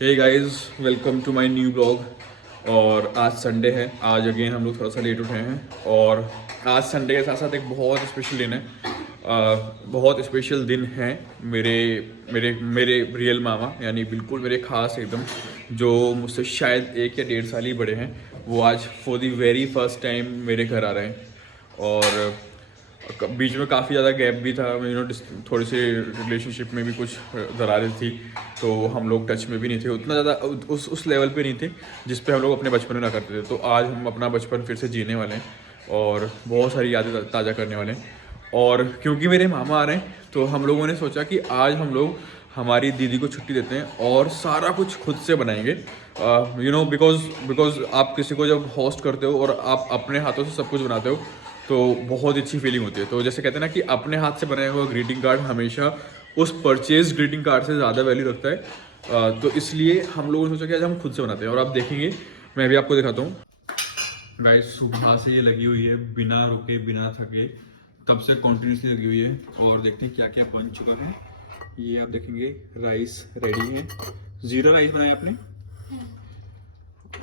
Hey guys, welcome to my new blog. और आज Sunday है। आज अगेन हम लोग थोड़ा सा लेट उठे हैं और आज संडे के साथ साथ एक बहुत स्पेशल दिन है। बहुत स्पेशल दिन है मेरे मेरे मेरे रियल मामा, यानी बिल्कुल मेरे खास एकदम, जो मुझसे शायद 1 या 1.5 साल ही बड़े हैं। वो आज for the very first time मेरे घर आ रहे हैं। और बीच में काफ़ी ज़्यादा गैप भी था, थोड़ी सी रिलेशनशिप में भी कुछ दरारें थी, तो हम लोग टच में भी नहीं थे उतना ज़्यादा, उस लेवल पे नहीं थे जिस पे हम लोग अपने बचपन में ना करते थे। तो आज हम अपना बचपन फिर से जीने वाले हैं और बहुत सारी यादें ताज़ा करने वाले हैं। और क्योंकि मेरे मामा आ रहे हैं तो हम लोगों ने सोचा कि आज हम लोग हमारी दीदी को छुट्टी देते हैं और सारा कुछ खुद से बनाएंगे। बिकॉज आप किसी को जब होस्ट करते हो और आप अपने हाथों से सब कुछ बनाते हो तो बहुत अच्छी फीलिंग होती है। तो जैसे कहते हैं ना कि अपने हाथ से बनाया हुआ ग्रीटिंग कार्ड हमेशा उस परचेज ग्रीटिंग कार्ड से ज़्यादा वैल्यू रखता है। तो इसलिए हम लोगों ने सोचा कि आज हम खुद से बनाते हैं और आप देखेंगे, मैं भी आपको दिखाता हूँ। गाइस, सुबह से ये लगी हुई है, बिना रुके बिना थके, तब से कॉन्टिन्यूसली लगी हुई है। और देखते हैं क्या क्या बन चुका है। ये आप देखेंगे, राइस रेडी है। जीरा राइस बनाया आपने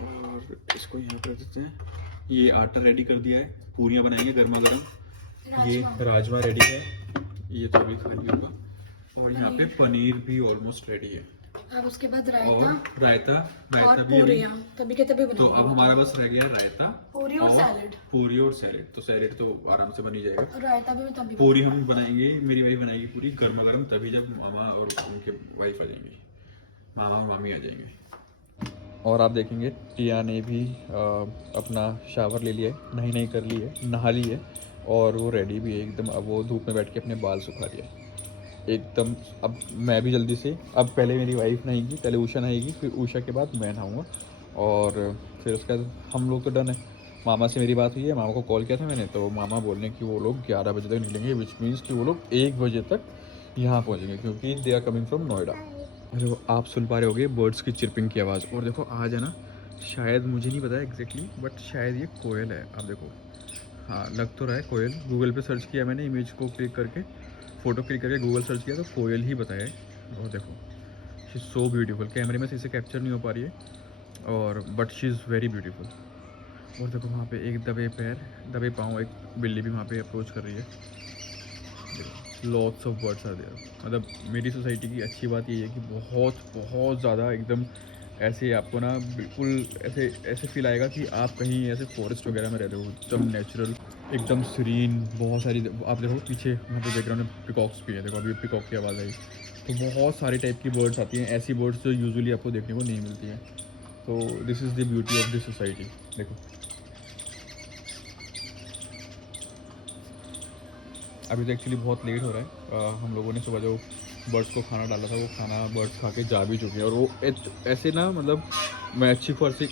और इसको यहाँ पर देते हैं। ये आटा रेडी कर दिया है, पूरियाँ बनाएंगे गर्मा गर्म। ये राजमा रेडी है, ये तो अभी खाली होगा। और यहाँ पे पनीर भी ऑलमोस्ट रेडी है। अब उसके बाद और रायता रायता और भी पूरियां तभी के तभी तो बनाऊंगी। अब हमारा बस रह गया रायता, पूरी और सैलेड। पूरी और सैलेड। तो सैलेड तो आराम से बन ही जाएगा। और रायता भी मैं तभी पूरी हम बनाएंगे, मेरी वाइफ बनाएगी पूरी गर्मा गर्म, तभी जब मामा और उनके वाइफ आ जाएंगे, मामा और मामी आ जाएंगे। और आप देखेंगे टिया ने भी अपना शावर ले लिया है, नहीं कर ली है, नहा ली है और वो रेडी भी है एकदम। अब वो धूप में बैठ के अपने बाल सुखा रही है एकदम। अब मैं भी जल्दी से, अब पहले मेरी वाइफ नहाएगी, पहले उषा नहाएगी, फिर उषा के बाद मैं नहाऊंगा और फिर उसके बाद हम लोग तो डन है। मामा से मेरी बात हुई है, मामा को कॉल किया था मैंने, तो मामा बोलने कि वो लोग 11 बजे तक निकलेंगे, विच मीन्स कि वो लोग 1 बजे तक यहाँ पहुँचेंगे, क्योंकि they are coming from Noida. देखो, आप सुन पा रहे होगे बर्ड्स की चिरपिंग की आवाज़। और देखो आज है ना, शायद मुझे नहीं पता एग्जैक्टली, बट शायद ये कोयल है। आप देखो, हाँ लग तो रहा है कोयल। गूगल पे सर्च किया मैंने, इमेज को क्लिक करके, फ़ोटो क्लिक करके गूगल सर्च किया तो कोयल ही बताया है। और देखो, शी इज़ सो ब्यूटीफुल। कैमरे में से इसे कैप्चर नहीं हो पा रही है, और but she is very beautiful. और देखो वहाँ पे एक दबे पैर, दबे पाँव एक बिल्ली भी वहाँ पे अप्रोच कर रही है। Lots of birds are there. मतलब मेरी सोसाइटी की अच्छी बात ये है कि बहुत बहुत ज़्यादा एकदम ऐसे आपको ना बिल्कुल ऐसे ऐसे फील आएगा कि आप कहीं ऐसे फॉरेस्ट वगैरह में रहते हो, एकदम नेचुरल, एकदम सीरीन। बहुत सारी, आप देखो पीछे वहाँ पे बैकग्राउंड में पिकॉक्स भी है। देखो अभी पिकॉक की आवाज़ आई। तो बहुत सारे टाइप की बर्ड्स आती हैं, ऐसी बर्ड्स जो यूजुअली आपको देखने को नहीं मिलती हैं। तो this is the beauty of this society. देखो अभी तो एक्चुअली बहुत लेट हो रहा है। हम लोगों ने सुबह जो बर्ड्स को खाना डाला था वो खाना बर्ड्स खा के जा भी चुके हैं। और वो ऐसे ना, मतलब मैं अच्छी खासी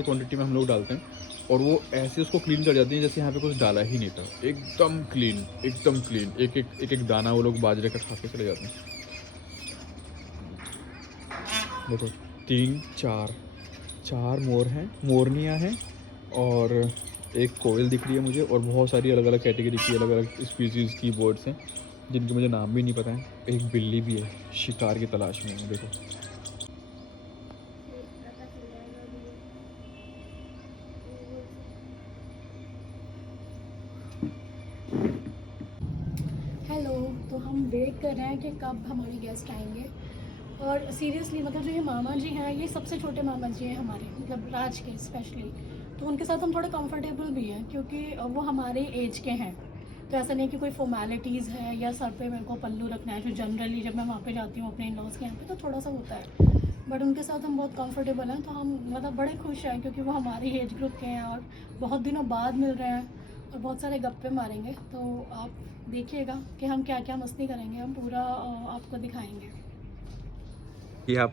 क्वांटिटी में हम लोग डालते हैं और वो ऐसे उसको क्लीन कर जाती हैं जैसे यहाँ पे कुछ डाला ही नहीं था। एकदम क्लीन, एकदम क्लीन। एक दाना वो लोग बाजरे का खा के चले जाते हैं। देखो, 4 मोर हैं, मोरनियाँ हैं, और एक कोयल दिख रही है मुझे, और बहुत सारी अलग अलग कैटेगरी की अलग अलग स्पीसीज़ की बर्ड्स हैं जिनके मुझे नाम भी नहीं पता है। एक बिल्ली भी है, शिकार की तलाश में है। देखो, हेलो। तो हम वेट कर रहे हैं कि कब हमारे गेस्ट आएंगे। और सीरियसली मतलब जो ये मामा जी हैं, ये सबसे छोटे मामा जी हैं हमारे, मतलब राज के स्पेशली। तो उनके साथ हम थोड़े कंफर्टेबल भी हैं क्योंकि वो हमारे एज के हैं। तो ऐसा नहीं कि कोई फॉर्मेलिटीज़ है या सर पे मेरे को पल्लू रखना है, जो जनरली जब मैं वहाँ पे जाती हूँ अपने इन-लॉज़ के यहाँ पे तो थोड़ा सा होता है। बट उनके साथ हम बहुत कंफर्टेबल हैं, तो हम मतलब बड़े खुश हैं क्योंकि वो हमारी एज ग्रुप के हैं और बहुत दिनों बाद मिल रहे हैं और बहुत सारे गप्पे मारेंगे। तो आप देखिएगा कि हम क्या क्या मस्ती करेंगे, हम पूरा आपको दिखाएंगे। ये आप,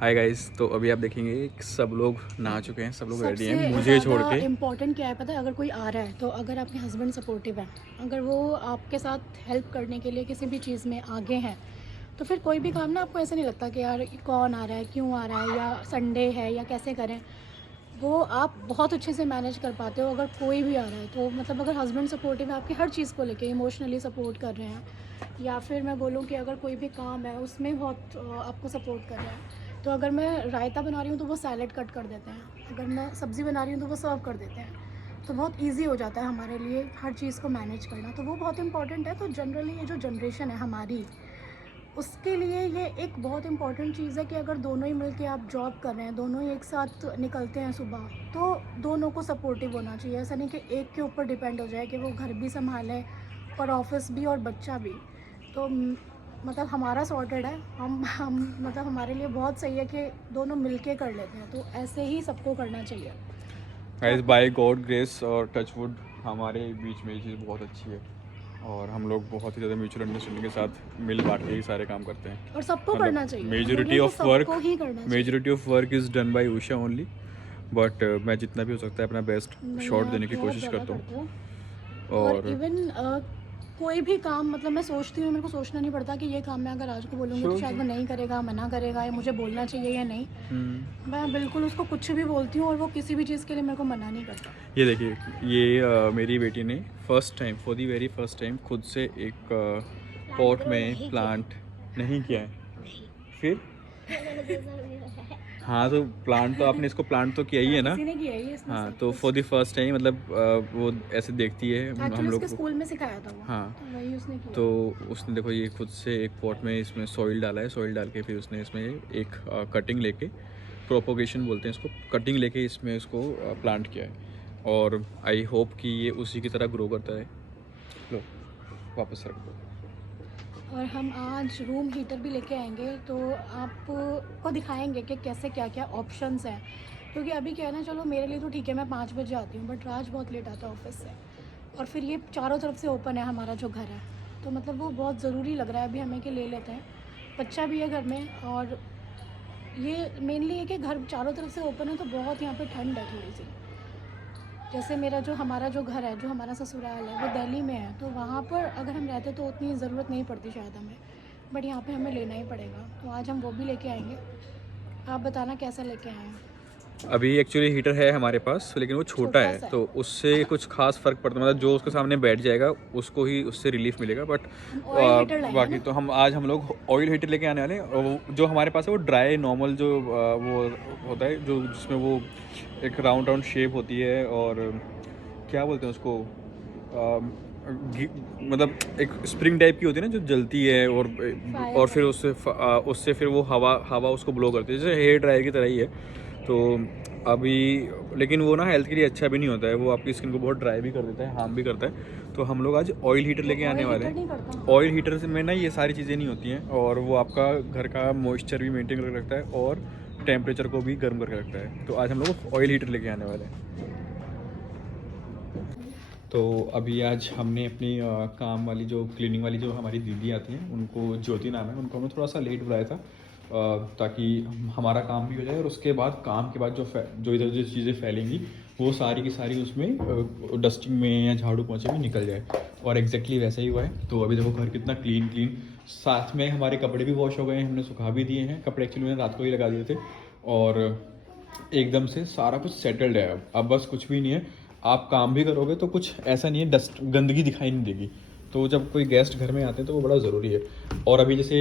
हाय गाइस। तो अभी आप देखेंगे सब लोग नहा चुके हैं, सब लोग रेडी हैं सबसे मुझे छोड़ ज़्यादा के। इम्पॉर्टेंट क्या है पता है? अगर कोई आ रहा है तो अगर आपके हस्बैंड सपोर्टिव है, अगर वो आपके साथ हेल्प करने के लिए किसी भी चीज़ में आगे हैं, तो फिर कोई भी काम ना आपको ऐसा नहीं लगता कि यार कौन आ रहा है, क्यों आ रहा है, या संडे है या कैसे करें। वो आप बहुत अच्छे से मैनेज कर पाते हो अगर कोई भी आ रहा है तो। मतलब अगर हस्बैंड सपोर्टिव है आपकी हर चीज़ को लेके, इमोशनली सपोर्ट कर रहे हैं, या फिर मैं बोलूँ कि अगर कोई भी काम है उसमें बहुत आपको सपोर्ट कर रहे हैं, तो अगर मैं रायता बना रही हूँ तो वो सैलेड कट कर देते हैं, अगर मैं सब्ज़ी बना रही हूँ तो वो सर्व कर देते हैं। तो बहुत ईज़ी हो जाता है हमारे लिए हर चीज़ को मैनेज करना, तो वो बहुत इम्पॉर्टेंट है। तो जनरली ये जो जनरेशन है हमारी, उसके लिए ये एक बहुत इम्पॉर्टेंट चीज़ है कि अगर दोनों ही मिल के आप जॉब कर रहे हैं, दोनों ही एक साथ निकलते हैं सुबह, तो दोनों को सपोर्टिव होना चाहिए। ऐसा नहीं कि एक के ऊपर डिपेंड हो जाए कि वो घर भी संभाले और ऑफिस भी और बच्चा भी। तो मतलब हमारा सॉर्टेड है, हम मतलब हमारे लिए बहुत सही है कि दोनों मिल के कर लेते हैं, तो ऐसे ही सबको करना चाहिए। गाइस बाय गॉड ग्रेस और टचवुड हमारे बीच में ये चीज़ बहुत अच्छी है और हम लोग बहुत ही ज़्यादा म्यूचुअल अंडरस्टैंडिंग के साथ मिल बांट के ही सारे काम करते हैं। और सबको मतलब करना चाहिए, मेजोरिटी बोलिए तो ऑफ वर्क सबको ही करना चाहिए। Majority of work is done by Usha only, but मैं जितना भी हो सकता है अपना बेस्ट नहीं, शॉट देने आप की बहुत कोशिश ज़्यादा करता करते हो। हूँ। और और इवन कोई भी काम, मतलब मैं सोचती हूँ, मेरे को सोचना नहीं पड़ता कि ये काम मैं अगर आज को बोलूँगी तो शायद वो नहीं करेगा, मना करेगा, या मुझे बोलना चाहिए या नहीं। मैं बिल्कुल उसको कुछ भी बोलती हूँ और वो किसी भी चीज़ के लिए मेरे को मना नहीं करता। ये देखिए, ये मेरी बेटी ने first time for the very first time खुद से एक पॉट में प्लांट नहीं किया है। फिर हाँ, तो प्लांट तो आपने इसको प्लांट तो किया ही है ना। किसी ने किया ही इसने हाँ, सब तो कुछ। फॉर द फर्स्ट टाइम मतलब वो ऐसे देखती है हम एक्चुअली लोग उसके को। स्कूल में सिखाया था वो, हाँ, तो वही उसने किया। तो उसने देखो ये खुद से एक पॉट में इसमें सॉइल डाला है, सॉइल डाल के फिर उसने इसमें एक कटिंग लेके, प्रोपोगेशन बोलते हैं इसको, कटिंग लेके इसमें इसको प्लांट किया है और आई होप कि ये उसी की तरह ग्रो करता है। लो वापस रख दो। और हम आज रूम हीटर भी लेके आएंगे, तो आपको दिखाएंगे कि कैसे क्या क्या ऑप्शंस हैं। क्योंकि अभी क्या है ना, चलो मेरे लिए तो ठीक है, मैं 5 बजे आती हूँ, बट राज बहुत लेट आता है ऑफिस से, और फिर ये चारों तरफ से ओपन है हमारा जो घर है, तो मतलब वो बहुत ज़रूरी लग रहा है अभी हमें कि ले लेते हैं। बच्चा भी है घर में, और ये मेनली है कि घर चारों तरफ से ओपन है तो बहुत यहाँ पे ठंड है थोड़ी सी। जैसे हमारा जो घर है, जो हमारा ससुराल है, वो दिल्ली में है, तो वहाँ पर अगर हम रहते तो उतनी ज़रूरत नहीं पड़ती शायद हमें, बट यहाँ पे हमें लेना ही पड़ेगा। तो आज हम वो भी लेके आएंगे। आप बताना कैसा लेके आए हैं। अभी एक्चुअली हीटर है हमारे पास, लेकिन वो छोटा छोटा है, सा है। तो उससे कुछ खास फ़र्क पड़ता है, मतलब जो उसके सामने बैठ जाएगा उसको ही उससे रिलीफ मिलेगा। बट हम ऑयल हीटर लाएंगे बाकी ना। तो हम लोग ऑयल हीटर लेके आने वाले हैं। और वो जो हमारे पास है वो ड्राई नॉर्मल जो वो होता है, जो जिसमें वो एक राउंड राउंड शेप होती है, और क्या बोलते हैं उसको, मतलब एक स्प्रिंग टाइप की होती है ना जो जलती है, और फिर उससे फिर वो हवा हवा उसको ब्लो करती है, जैसे हेयर ड्रायर की तरह ही है। तो अभी लेकिन वो ना हेल्थ के लिए अच्छा भी नहीं होता है, वो आपकी स्किन को बहुत ड्राई भी कर देता है, हार्म भी करता है। तो हम लोग आज ऑयल हीटर लेके आने वाले नहीं हैं। करता। ऑयल हीटर से में ना ये सारी चीज़ें नहीं होती हैं, और वो आपका घर का मॉइस्चर भी मेंटेन करके रखता है और टेम्परेचर को भी गर्म करके रखता है। तो आज हम लोग ऑयल हीटर लेके आने वाले हैं। तो अभी आज हमने अपनी काम वाली जो क्लीनिंग वाली जो हमारी दीदी आती हैं, उनको ज्योति नाम है, उनको हमने थोड़ा सा लेट बुलाया था, ताकि हमारा काम भी हो जाए, और उसके बाद काम के बाद जो इधर जो चीज़ें फैलेंगी वो सारी की सारी उसमें डस्टिंग में या झाड़ू पोंछे में निकल जाए। और एग्जैक्टली वैसा ही हुआ है। तो अभी देखो घर कितना क्लीन क्लीन, साथ में हमारे कपड़े भी वॉश हो गए हैं, हमने सुखा भी दिए हैं कपड़े, एक्चुअली मैंने रात को ही लगा दिए थे, और एकदम से सारा कुछ सेटल्ड है। अब बस कुछ भी नहीं है, आप काम भी करोगे तो कुछ ऐसा नहीं है, डस्ट गंदगी दिखाई नहीं देगी। तो जब कोई गेस्ट घर में आते हैं तो वो बड़ा ज़रूरी है। और अभी जैसे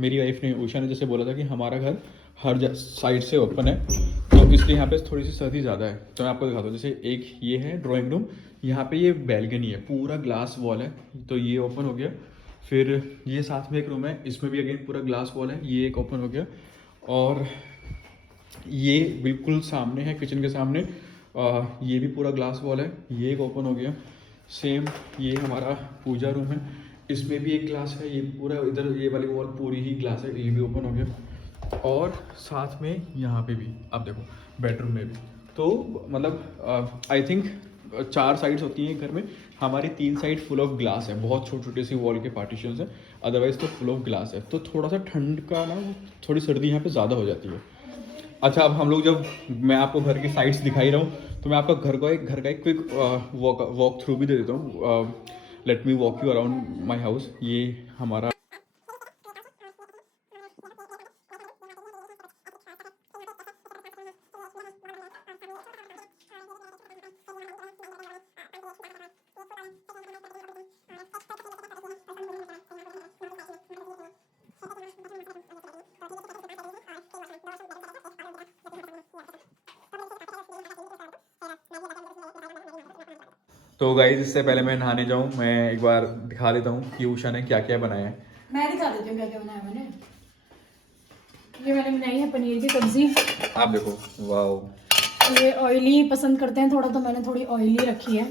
मेरी वाइफ ने, उषा ने जैसे बोला था कि हमारा घर हर साइड से ओपन है, तो इसलिए यहाँ पे थोड़ी सी सर्दी ज़्यादा है। तो मैं आपको दिखाता हूँ, जैसे एक ये है ड्राइंग रूम, यहाँ पे ये बैल्कनी है, पूरा ग्लास वॉल है, तो ये ओपन हो गया। फिर ये साथ में एक रूम है, इसमें भी अगेन पूरा ग्लास वॉल है, ये एक ओपन हो गया। और ये बिल्कुल सामने है, किचन के सामने, ये भी पूरा ग्लास वॉल है, ये एक ओपन हो गया। सेम ये हमारा पूजा रूम है, इसमें भी एक ग्लास है, ये पूरा इधर ये वाली वॉल पूरी ही ग्लास है, ये भी ओपन हो गया। और साथ में यहाँ पे भी आप देखो, बेडरूम में भी। तो मतलब आई थिंक 4 साइड्स होती हैं घर में, हमारी 3 साइड फुल ऑफ ग्लास है, बहुत छोटे छोटे सी वॉल के पार्टीशंस है, अदरवाइज तो फुल ऑफ ग्लास है। तो थोड़ा सा ठंड का ना, थोड़ी सर्दी यहाँ पे ज़्यादा हो जाती है। अच्छा, अब हम लोग जब मैं आपको घर की साइट्स दिखाई रहा हूँ, तो मैं आपको घर का एक क्विक वॉक थ्रू भी दे देता हूँ। Let me walk you around my house. ये हमारा तो गाइस इससे पहले मैं नहाने जाऊँ, मैं एक बार दिखा देता हूँ कि उषा ने क्या क्या बनाया है। मैं दिखा देती हूँ क्या क्या बनाया मैंने। ये मैंने बनाई है पनीर की सब्जी। आप देखो, वाह। ये ऑयली पसंद करते हैं थोड़ा, तो मैंने थोड़ी ऑयली रखी है।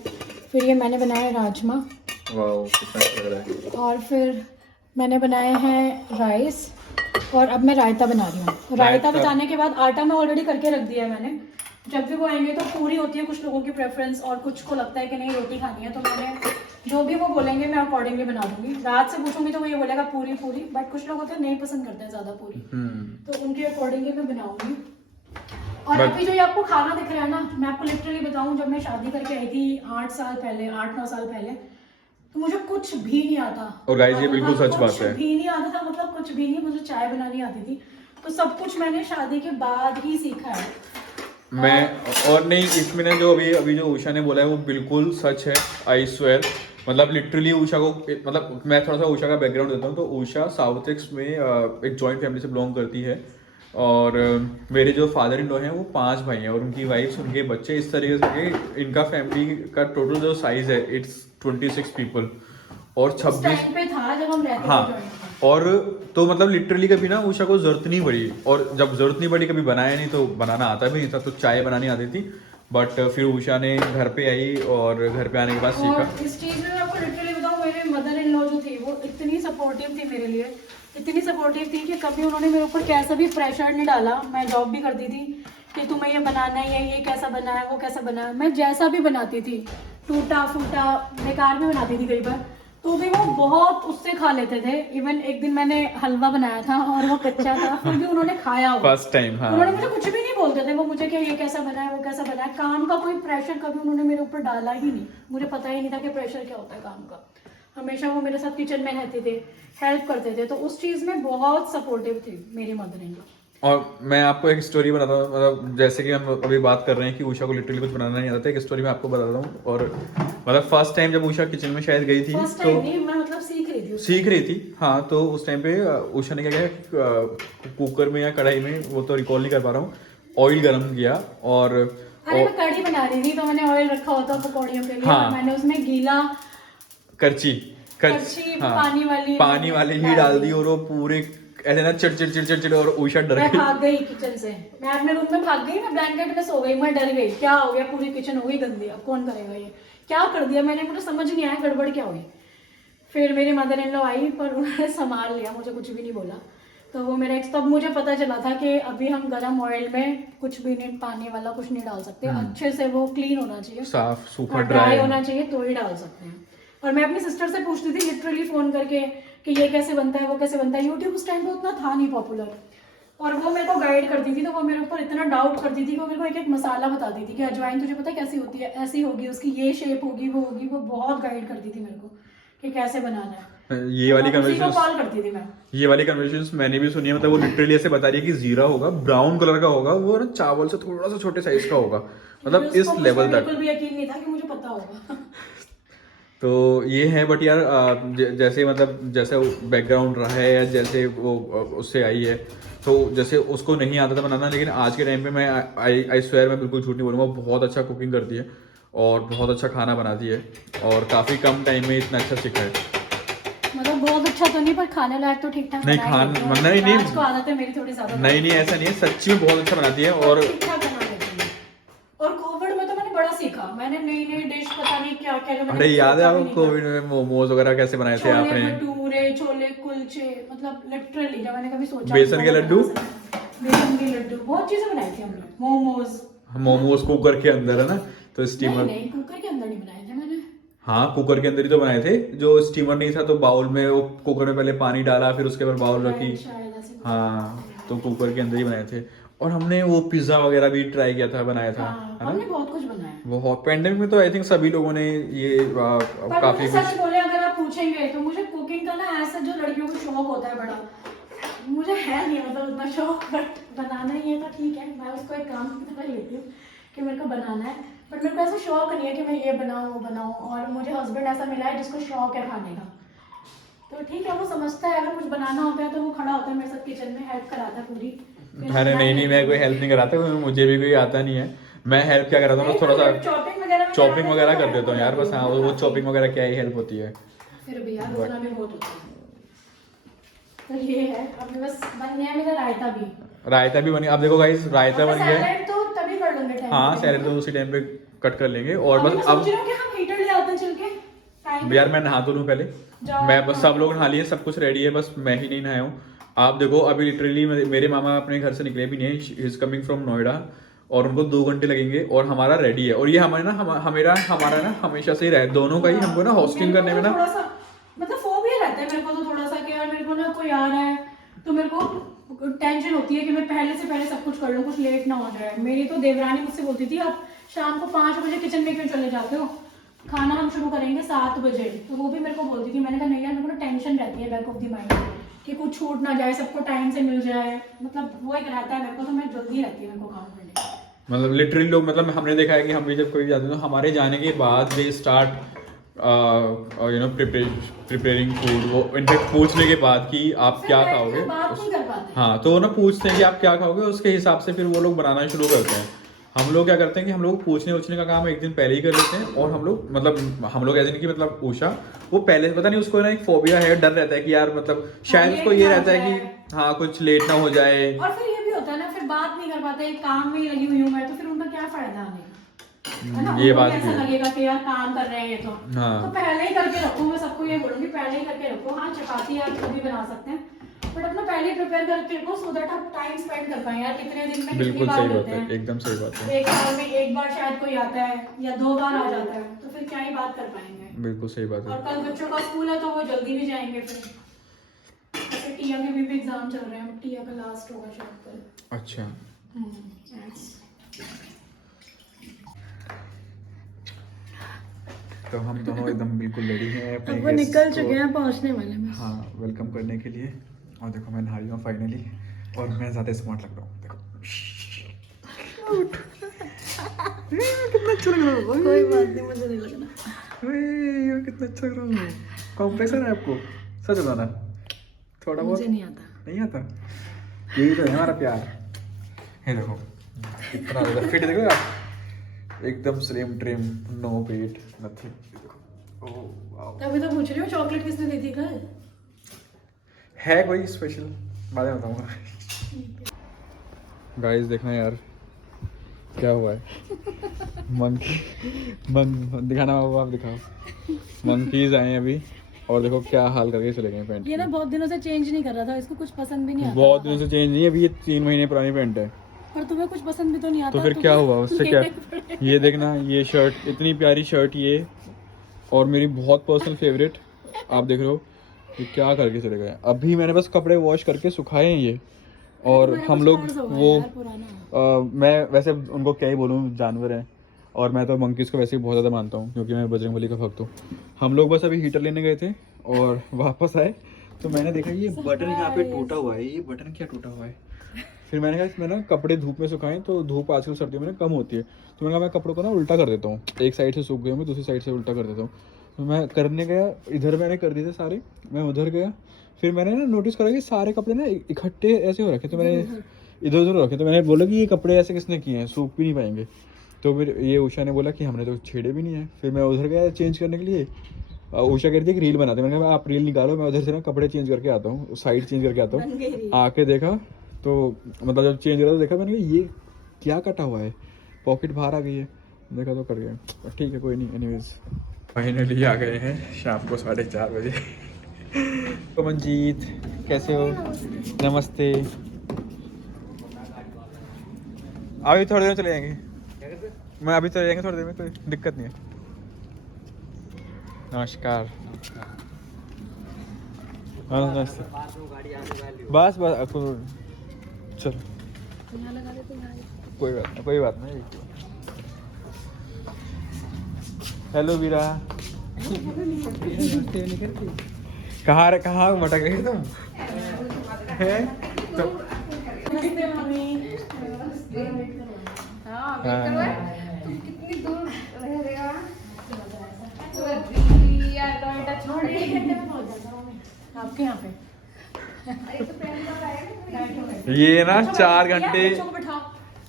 फिर ये मैंने बनाया राजमा, वाह कितना अच्छा लग रहा है। और फिर मैंने बनाए हैं राइस, और अब मैं रायता बना रही हूँ। रायता बताने के बाद आटा मैं ऑलरेडी करके रख दिया है मैंने। जब भी वो आएंगे तो पूरी होती है कुछ लोगों की प्रेफरेंस, और कुछ को लगता है कि नहीं रोटी खानी है, तो मैंने जो भी वो बोलेंगे मैं अकॉर्डिंगली बना दूंगी। रात से पूछूंगी तो वो ये बोलेगा पूरी पूरी, बट कुछ लोग होते हैं नहीं पसंद करते हैं ज़्यादा पूरी, तो उनके अकॉर्डिंगली मैं बनाऊंगी। और अभी जो ये आपको खाना दिख रहा है ना, मैं आपको लिटरली बताऊं, जब मैं शादी करके आई थी 8 साल पहले, 8-9 साल पहले, तो मुझे कुछ भी नहीं आता। और गाइस ये बिल्कुल सच बात है, कुछ भी नहीं आता था, मतलब कुछ भी नहीं। मुझे चाय बनानी आती थी, तो सब कुछ मैंने शादी के बाद ही सीखा है मैं। और नहीं, इसमें ना जो अभी जो उषा ने बोला है वो बिल्कुल सच है, आई स्वेयर। मतलब लिटरली उषा को, मतलब मैं थोड़ा सा उषा का बैकग्राउंड देता हूँ। तो उषा साउथ एक्स में एक जॉइंट फैमिली से बिलोंग करती है, और मेरे जो फादर इन लॉ हैं वो 5 भाई हैं, और उनकी वाइफ्स, उनके बच्चे, इस तरीके से कि इनका फैमिली का टोटल जो साइज है इट्स 26 पीपल, और 26 पे था जब हम रहते हाँ। थे। और तो मतलब लिटरली कभी ना उषा को जरूरत नहीं पड़ी, और जब जरूरत नहीं पड़ी कभी बनाया नहीं, तो बनाना आता भी नहीं था, तो चाय बनानी आती थी। बट फिर उषा ने घर पे आई, और घर पे आने के बाद सीखा। और इस चीज में मैं आपको लिटरली बताऊं, मेरे मदर इन लॉ जो थी वो इतनी सपोर्टिव थी मेरे लिए, इतनी सपोर्टिव थी कि कभी उन्होंने मेरे ऊपर कैसा भी प्रेशर नहीं डाला। मैं जॉब भी करती थी कि तुम्हें ये बनाना है, ये कैसा बना है, वो कैसा बना है। मैं जैसा भी बनाती थी, टूटा फूटा बेकार भी बनाती थी कई बार, तो भी वो बहुत उससे खा लेते थे। इवन एक दिन मैंने हलवा बनाया था और वो कच्चा था, फिर भी उन्होंने खाया। फर्स्ट टाइम, हाँ। उन्होंने मुझे कुछ भी नहीं बोलते थे वो, मुझे कि ये कैसा बना है, वो कैसा बना है। काम का कोई प्रेशर कभी उन्होंने मेरे ऊपर डाला ही नहीं। मुझे पता ही नहीं था कि प्रेशर क्या होता है काम का। हमेशा वो मेरे साथ किचन में रहते थे, हेल्प करते थे, तो उस चीज़ में बहुत सपोर्टिव थी मेरी मदर इन लॉ। और मैं आपको एक स्टोरी बताता हूँ, मतलब जैसे कि हम अभी बात कर रहे हैं कि उषा को लिटरली कुछ बनाना नहीं आता, एक स्टोरी मैं आपको बताता हूँ। और मतलब फर्स्ट टाइम जब उषा किचन में शायद गई थी, तो मैं मतलब सीख रही थी, हाँ। तो उस टाइम पे उषा ने क्या किया, कुकर में या कढ़ाई में, वो तो रिकॉल नहीं कर पा रहा हूँ, ऑयल गर्म किया। और अरे मैं कढ़ी बना रही थी, तो मैंने ऑयल रखा होता पकौड़ियों के लिए। हाँ। मैंने उसमें गीला करछी हाँ, पानी वाली ही डाल दी, और वो पूरे ऐसे ना चिड़, और उषा डर गई। भाग गई किचन से, मैं अपने रूम में भाग गई, मैं ब्लैंकेट में सो गई, मैं डर गई क्या हो गया, पूरी किचन हो गई गंदी, अब कौन करेगा ये, क्या कर दिया मैंने, मुझे समझ नहीं आया गड़बड़ क्या हुई। फिर मेरी मदर इन लॉ आई, पर उन्होंने संभाल लिया, मुझे कुछ भी नहीं बोला। तो वो मेरा तब मुझे पता चला था कि अभी हम गरम ऑयल में कुछ भी नहीं, पानी वाला कुछ नहीं डाल सकते, अच्छे से वो क्लीन होना चाहिए, साफ सूखा ड्राई होना चाहिए, तो ही डाल सकते हैं। और मैं अपनी सिस्टर से पूछती थी लिटरली फोन करके कि ये कैसे बनता है, वो कैसे बनता है। यूट्यूब उस टाइम पे उतना था नहीं पॉपुलर, और वो मेरे को गाइड करती थी, तो वो मेरे ऊपर इतना डाउट करती थी कि वो मेरे को एक एक मसाला बताती थी कि अजवाइन तुझे पता है कैसी होती है, ऐसी होगी, उसकी ये शेप होगी, वो होगी। वो बहुत गाइड करती थी मेरे को कि कैसे बनाना है। ये वाली कन्वर्सेशन कॉल करती थी मैं, ये वाली कन्वर्सेशन मैंने भी सुनी है। मतलब वो लिटरली ऐसे बता रही है कि जीरा होगा, ब्राउन कलर का होगा, वो ना चावल से थोड़ा सा छोटे साइज का होगा, मतलब इस लेवल तक। बिल्कुल भी यकीन नहीं था कि मुझे पता होगा। तो ये है। बट यार जैसे मतलब जैसे बैकग्राउंड रहा है, या जैसे वो उससे आई है, तो जैसे उसको नहीं आता था बनाना, लेकिन आज के टाइम पे मैं आई स्वेयर, मैं बिल्कुल झूठ नहीं बोलूँगा, बहुत अच्छा कुकिंग करती है, और बहुत अच्छा खाना बनाती है, और काफ़ी कम टाइम में इतना अच्छा सीखा है। मतलब बहुत अच्छा तो नहीं, पर खाने लायक तो ठीक ठाक नहीं, नहीं, आदत है मेरी थोड़ी ज्यादा। नहीं ऐसा नहीं है, सच्ची में बहुत अच्छा बनाती है। और और कोविड में तो मैंने बड़ा सीखा, मैंने नई नई डिश पता नहीं क्या क्या। अरे याद है आपको कोविड में मोमोज वगैरह कैसे बनाए थे आपने? भटूरे, छोले कुलचे, मतलब लिटरली जब मैंने कभी सोचा। बेसन के लड्डू, बहुत चीजें बनाई थी हमने। मोमोज कुकर के अंदर है ना, तो स्टीमर नहीं, कुकर के अंदर नहीं बनाए थे मैंने। हाँ, कुकर के अंदर ही तो बनाए थे। जो स्टीमर नहीं था तो बाउल में, वो कुकर में पहले पानी डाला, फिर उसके बाद बाउल रखी। हाँ, तो कुकर के अंदर ही बनाए थे। और हमने वो पिज्जा वगैरह भी ट्राई किया था, बनाया था, है ना? हमने बहुत कुछ बनाया। वो पेंडेमिक में तो आई थिंक सभी लोगों ने ये काफी कुछ। सच बोले अगर आप पूछेंगे तो मुझे कुकिंग का ना ऐसा जो लड़कियों को शौक होता है बड़ा, मुझे है नहीं, मतलब उतना शौक, बट बनाना ही है तो ठीक है, मैं उसको एक काम की तरह लेती हूँ कि मेरे को बनाना है। बट मेरे को ऐसा शौक नहीं है कि मैं ये बनाऊँ वो बनाऊँ। और मुझे हस्बैंड ऐसा मिला है जिसको शौक है खाने का, तो ठीक है, वो समझता है अगर कुछ बनाना होता है तो वो खड़ा होता है मेरे साथ किचन में, हेल्प कराता है पूरी। अरे नहीं, मैं कोई हेल्प नहीं कराता, मुझे भी कोई आता नहीं है। मैं हेल्प क्या कराता हूँ, थोड़ा सा चॉपिंग वगैरह चॉपिंग वगैरह कर देता हूँ यार बस। हाँ वो चॉपिंग वगैरह क्या ही हेल्प होती है। फिर भी यार रोना भी बहुत होता है। तो ये है, अब बस बन गया मेरा रायता भी। रायता भी बन गया। अब देखो गाइस रायता बन गया। सैलेड तो तभी कर लूंगे टाइम। हाँ सैलेड तो उसी टाइम पे कट कर लेंगे। और बस सोच अब रही हूँ कि हम हीटर ले आते हैं चल के टाइम। यार मैं नहा तो लूँ पहले। मैं बस सब लोग नहा लिए, सब कुछ रेडी है, बस मैं ही नहीं नहाया हूँ। आप देखो अभी लिटरली मेरे मामा अपने घर से निकले भी नहीं, he is coming from Noida, और उनको 2 घंटे लगेंगे और हमारा रेडी है। और ये हमारे ना हमारा ना हमेशा से ही रहा है दोनों का ही, हमको ना हॉस्टिंग करने में ना थोड़ा सा मतलब फोबिया रहता है मेरे को तो थोड़ा सा कि यार मेरे को ना कोई आ रहा है तो मेरे को टेंशन होती है कि मैं पहले से पहले सब कुछ कर लूँ, कुछ लेट ना हो जाए। मेरी तो देवरानी मुझसे बोलती थी आप शाम को 5 बजे किचन में क्यों चले जाते हो, खाना हम शुरू करेंगे 7 बजे। तो वो भी मेरे को बोलती थी। मैंने कहा नहीं यार मेरे को ना टेंशन रहती है बैक ऑफ द माइंड कि कुछ छूट ना जाए, सबको टाइम से मिल जाए, मतलब वो एक रहता है मेरे को। तो मैं जल्दी रहती है मेरे को काम करने। मतलब लिटरली लोग, मतलब हमने देखा है कि हम भी जब कोई जाते हैं तो हमारे जाने के बाद दे स्टार्ट प्रिपेयरिंग फूड। वो इनफैक्ट पूछने के बाद कि आप क्या खाओगे, बात नहीं कर पाते। हाँ तो वो ना पूछते हैं कि आप क्या खाओगे, उसके हिसाब से फिर वो लोग बनाना शुरू करते हैं। हम लोग क्या करते हैं कि हम लोग पूछने का काम एक दिन पहले ही कर लेते हैं। और हम लोग ऐसे नहीं कि मतलब उषा वो पहले से पता नहीं, उसको ना एक फोबिया है, डर रहता है कि यार मतलब शायद उसको ये रहता है कि हाँ कुछ लेट ना हो जाए। और फिर ये भी होता है ना, फिर बात नहीं कर पाते, काम में ही लगी हुई हूँ मैं, तो फिर उनका क्या फायदा आने का, है ना? ये बात ऐसा लगेगा कि यार काम कर रहे हैं ये तो। हाँ। तो पहले ही करके रखो, मैं सबको ये बोलूंगी पहले ही करके रखो। हाँ चपाती आप खुद भी बना सकते हैं, बट अपना पहले ही प्रिपेयर करके रखो सो दैट आप टाइम स्पेंड कर पाए। यार कितने दिन में कितनी बार मिलते हैं, एकदम सही बात है। एक साल में एक बार शायद कोई आता है या 2 बार आ जाता है, तो फिर क्या ही बात कर पाएंगे। बिल्कुल सही बात है। और कल बच्चों का स्कूल है तो वो जल्दी भी जाएंगे। फिर ऐसे टिया के भी एग्जाम चल रहे हैं, टिया का लास्ट होगा शायद कल। अच्छा तो हम दोनों एकदम बिल्कुल रेडी हैं अपने अब वो निकल चुके हैं, पहुंचने वाले हैं। हाँ वेलकम करने के लिए। और देखो मैं नहा रही हूँ फाइनली, और मैं ज़्यादा स्मार्ट लग रहा हूँ। देखो कितना अच्छा लग रहा है। कोई बात नहीं, मुझे नहीं लगना। कितना अच्छा लग रहा हूँ। कॉम्प्लेक्शन है आपको, सच बताना। थोड़ा बहुत मुझे नहीं आता। नहीं आता, यही तो है हमारा प्यार। ये देखो कितना ज़्यादा फिट, देखो आप एकदम स्लिम ट्रिम, नो पेट नथिंग। अभी तो पूछ रही हूँ चॉकलेट किसने दी थी कल? है कोई स्पेशल, बाद में बताऊंगा। गाइस देखना यार क्या हुआ है। मंकी दिखाना होगा, आप दिखाओ। मंकीज आए हैं अभी, और देखो क्या हाल करके चले गए पैंट। ये ना बहुत दिनों से चेंज नहीं कर रहा था, इसको कुछ पसंद भी नहीं आता। बहुत दिनों से चेंज नहीं, अभी ये 3 महीने पुरानी पैंट है। पर तुम्हें कुछ पसंद भी तो नहीं आता। तो फिर क्या हुआ उससे, क्या ये देखना, ये शर्ट इतनी प्यारी शर्ट, ये और मेरी बहुत पर्सनल फेवरेट, आप देख रहे हो ये क्या करके चले गए। अभी मैंने बस कपड़े वॉश करके सुखाए हैं ये, और हम लोग वो मैं वैसे उनको क्या ही बोलूँ, जानवर हैं, और मैं तो मंकीज को वैसे ही बहुत ज़्यादा मानता हूँ क्योंकि मैं बजरंगबली का भक्त हूँ। हम लोग बस अभी हीटर लेने गए थे और वापस आए तो मैंने देखा ये बटन यहाँ पे टूटा हुआ है। ये बटन क्या टूटा हुआ है? फिर मैंने कहा इसमें ना कपड़े धूप में सुखाएं, तो धूप आजकल सर्दियों में ना कम होती है, तो मैंने कहा मैं कपड़ों को ना उल्टा कर देता हूँ, एक साइड से सूख गए मैं दूसरी साइड से उल्टा कर देता हूँ। तो मैं करने गया, इधर मैंने कर दिए थे सारे, मैं उधर गया, फिर मैंने ना नोटिस करा कि सारे कपड़े ना इकट्ठे ऐसे हो रखे, तो मैंने इधर उधर रखे, तो मैंने बोला कि ये कपड़े ऐसे किसने किए हैं, सूख भी नहीं पाएंगे। तो फिर ये उषा ने बोला कि हमने तो छेड़े भी नहीं है। फिर मैं उधर गया चेंज करने के लिए, उषा कह रही थी कि रील बनाते, मैंने कहा आप रील निकालो, मैं उधर से ना कपड़े चेंज करके आता हूँ, साइड चेंज करके आता हूँ। आके देखा तो मतलब जब चेंज करा तो देखा मैंने ये क्या कटा हुआ है, पॉकेट बाहर आ गई है, देखा तो कर गया। ठीक है कोई नहीं, एनीवेज फाइनली आ गए हैं शाम को 4:30 बजे। तो मंजीत कैसे हो? नमस्ते। अभी थोड़ी देर में चले जाएंगे, मैं अभी चले जाएंगे थोड़ी देर में, कोई दिक्कत नहीं है। नमस्कार। नमस्ते। बस चलो कोई बात नहीं। हेलो वीरा। कहाँ मटक रही तुम? हैं तो कितनी दूर रह रहे हो? आपके यहाँ पे ये ना 4 घंटे,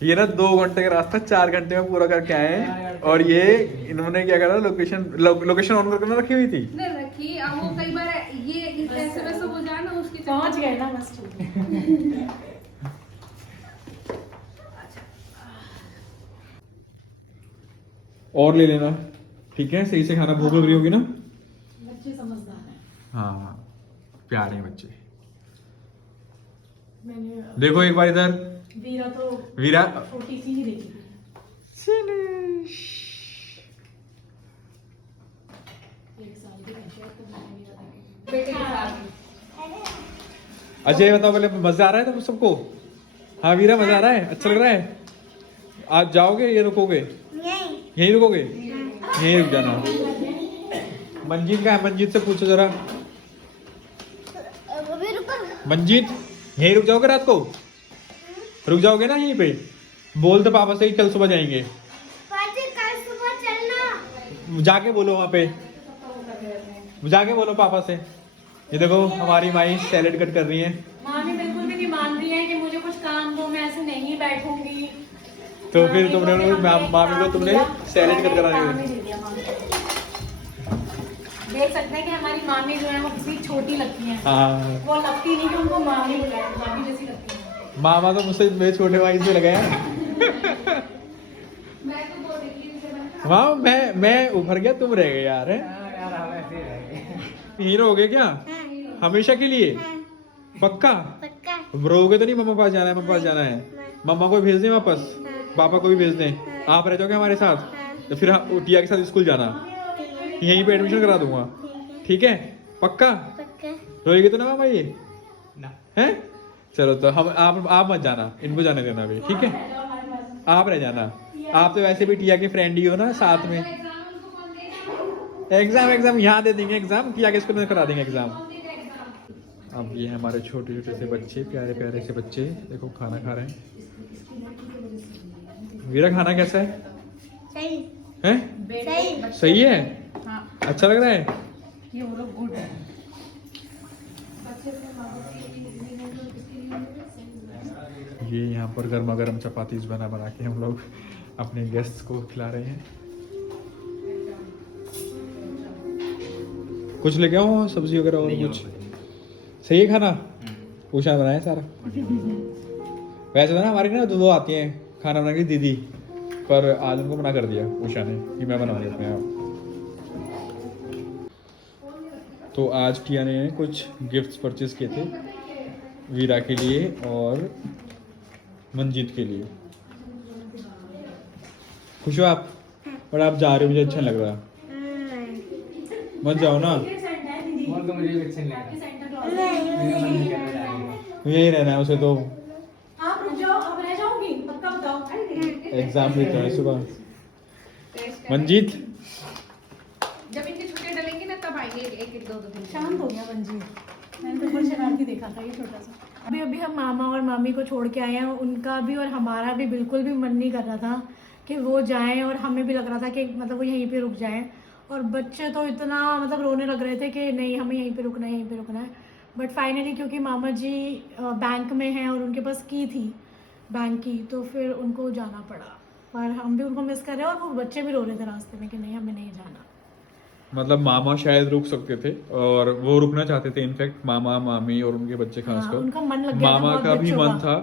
ये ना 2 घंटे का रास्ता 4 घंटे में पूरा करके आए हैं। और ये इन्होंने क्या करा, लोकेशन ऑन करके रखी हुई थी। नहीं रखी, अब वो कई बार ये ऐसे वैसे हो जाए ना उसकी पहुंच गए ना बस। और ले लेना, ठीक है, सही से खाना, भूख लग रही होगी ना। बच्चे समझदार हैं। हाँ प्यारे हैं बच्चे। मैंने देखो एक बार इधर, वीरा तो वीरा छोटी सी ही देखी। एक साल की है तो मैंने वीरा देखी। बेटे के साथ। अजय बताओ पहले, मजा आ रहा है तुम सबको? हाँ वीरा मजा आ रहा है, अच्छा लग रहा है? आज जाओगे या रुकोगे? यहीं रुकोगे? यहीं रुक जाना। मंजीत का है, मंजीत से पूछो जरा। मंजीत यहीं रुक जाओगे रात को? रुक जाओगे ना यहीं पे? बोल दो पापा से ही कल सुबह जाएंगे। कल सुबह चलना। जाके बोलो वहाँ पे, जाके बोलो पापा से। ये देखो हमारी माई सैलेड कट कर रही है। मामी बिल्कुल भी नहीं मान रही है कि मुझे कुछ काम दो, मैं ऐसे नहीं बैठूंगी। तो फिर तुमने मामी को तुमने सैलेड कट कराने काम ही दे दिया मामी को। देख सकते हैं कि हमारी मामी जो है वो कितनी छोटी लगती है। हाँ वो लगती नहीं कि उनको मामी बुलाए, मामी जैसी लगती है। मामा तो मुझसे मेरे छोटे भाई से लगे हैं। मैं तो बोल रही थी उसे मैंने हाँ मैं उभर गया, तुम रह गए यार। हीरो हो गए क्या हमेशा के लिए? पक्का? पक्का। रोगे तो नहीं? मम्मा पास जाना है, मम्मा पास जाना है। मम्मा को भेज दें वापस, पापा को भी भेज दें, आप रह जाओगे हमारे साथ। तो फिर टिया के साथ स्कूल जाना, यहीं पे एडमिशन करा दूंगा, ठीक है? पक्का? पक्का। रोएगी तो ना मामा ये हैं? चलो तो हम आप मत जाना, इनको जाने देना भी, ठीक है? आप रह जाना, आप तो वैसे भी टिया के फ्रेंड ही हो ना साथ में। एग्जाम यहाँ दे देंगे, एग्जाम टिया के स्कूल में करा देंगे एग्जाम। अब ये हमारे छोटे छोटे से बच्चे, प्यारे प्यारे से बच्चे, देखो खाना खा रहे हैं। वीरा खाना कैसा है? सही। हैं? सही। सही है? हाँ अच्छा लग रहा है? ये वो लोग गुड है। ये यहाँ पर गर्मा गर्म चपातीस बना बना के हम लोग अपने गेस्ट्स को खिला रहे हैं। कुछ लेके आओ सब्जी वगैरह और कुछ। सही है खाना? उषा बनाया सारा। वैसे तो ना हमारी ना वो आती है खाना बनाने की दीदी, पर आज उनको मना कर दिया उषा ने कि मैं बनाऊंगी अपने आप। तो आज किया ने कुछ गिफ्ट्स परचेज किए थे वीरा के लिए और मंजीत के लिए। खुश हो आप? और आप जा रहे हो, मुझे अच्छा नहीं लग रहा। मत जाओ ना, यही रहना है उसे तो। आप रुक जाओ, आप रह जाओगी पक्का? बताओ। एग्जाम भी तो है सुबह। मंजीत जब इनकी छुट्टियां डलेंगी ना तब आएंगे, एक एक दो दो दिन। शांत हो गया मंजीत, मैंने तो बहुत शरारती देखा था ये छोटा सा। अभी हम मामा और मामी को छोड़ के आए हैं, उनका भी और हमारा भी बिल्कुल भी मन नहीं कर रहा था कि वो जाएं, और हमें भी लग रहा था कि मतलब वो यहीं पे रुक जाएं। और बच्चे तो इतना मतलब रोने लग रहे थे कि नहीं हमें यहीं पे रुकना है, यहीं पे रुकना है। बट फाइनली क्योंकि मामा जी बैंक में हैं और उनके पास की थी बैंक की, तो फिर उनको जाना पड़ा। पर हम भी उनको मिस कर रहे हैं, और वो बच्चे भी रो रहे थे रास्ते में कि नहीं हमें नहीं जाना। मतलब मामा शायद रुक सकते थे और वो रुकना चाहते थे, इनफैक्ट मामा मामी और उनके बच्चे खासकर। उनका मन लग गया था मामा बहुत का भी बच्चों मन था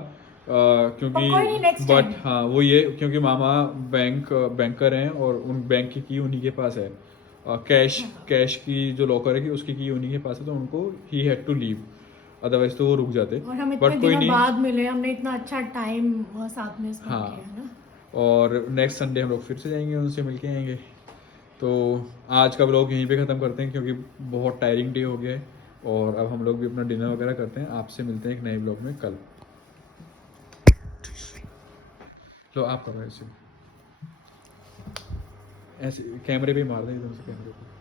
कोई नहीं, next क्योंकि बट time। हाँ वो ये क्योंकि मामा बैंकर हैं और उन बैंक की उन्हीं के पास है। कैश की जो लॉकर है कि उसकी की उन्हीं के पास है, तो उनको ही हैड टू लीव, अदरवाइज तो वो रुक जाते। और हम इतने बट कोई दिनों नहीं। बाद मिले, हमने इतना अच्छा टाइम साथ में स्पेंड हाँ। किया ना। और नेक्स्ट संडे हम लोग फिर से जाएंगे, उनसे मिल के आएंगे। तो आज का व्लॉग यहीं पे ख़त्म करते हैं क्योंकि बहुत टायरिंग डे हो गया है, और अब हम लोग भी अपना डिनर वगैरह करते हैं। आपसे मिलते हैं एक नए व्लॉग में कल। तो आप करो ऐसे कैमरे पे मार दें एकदम से कैमरे पे।